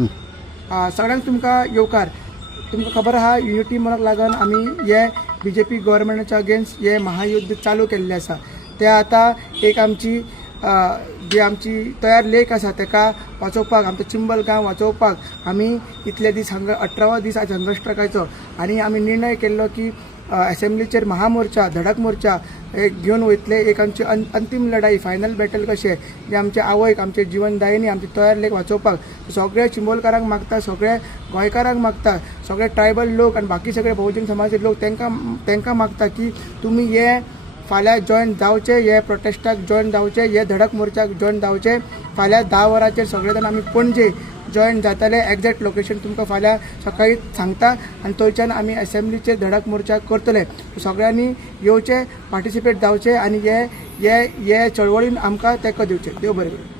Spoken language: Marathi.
सगळ्यांक तुमकां येवकार. तुमकां खबर आहा युनिटी मनोक लागून आमी हे BJP गव्हर्मेंटाच्या अगेन्स्ट हे महायुद्ध चालू केल्लें आसा. ते आतां एक आमची जी आमची तयार लेक आसा ताका वाचोवपाक, आमचो चिंबल गांव वाचोवपाक आमी इतले दीस 18वा दीस आज संघर्श ट्रकाचो. आनी आमी निर्णय केल्लो की असेंब्लीचेर महामोर्चा, धडक मोर्चा घेवन वयतले. एक आमची अंतिम लढाई, फायनल बॅटल कशें जे आमच्या आवयक, आमचे जीवनदायिनी, आमची तयार लेक वाचोवपाक सगळे चिंबोलकारांक मागता, सगळे गोंयकारांक मागता, सगळे ट्रायबल लोक आनी बाकी सगळे बहुजन समाजाचे लोक तांकां मागता की तुमी हे फाल्यां जॉयन जावचे, हे प्रोटेस्टाक जॉयन जावचे, हे धडक मोर्चाक जॉयन जावचे. फाल्यां 10 वरांचेर सगळे जाण आमी पणजे जॉयन जातले. एक्झॅक्ट लोकेशन तुमकां फाल्यां सकाळी सांगता आनी थंयच्यान आमी असेंब्लीचेर धडक मोर्चा करतले. सगळ्यांनी येवचे, पार्टिसिपेट जावचे आनी हे चळवळीन आमकां तेंको दिवचे. देव बरें करूं.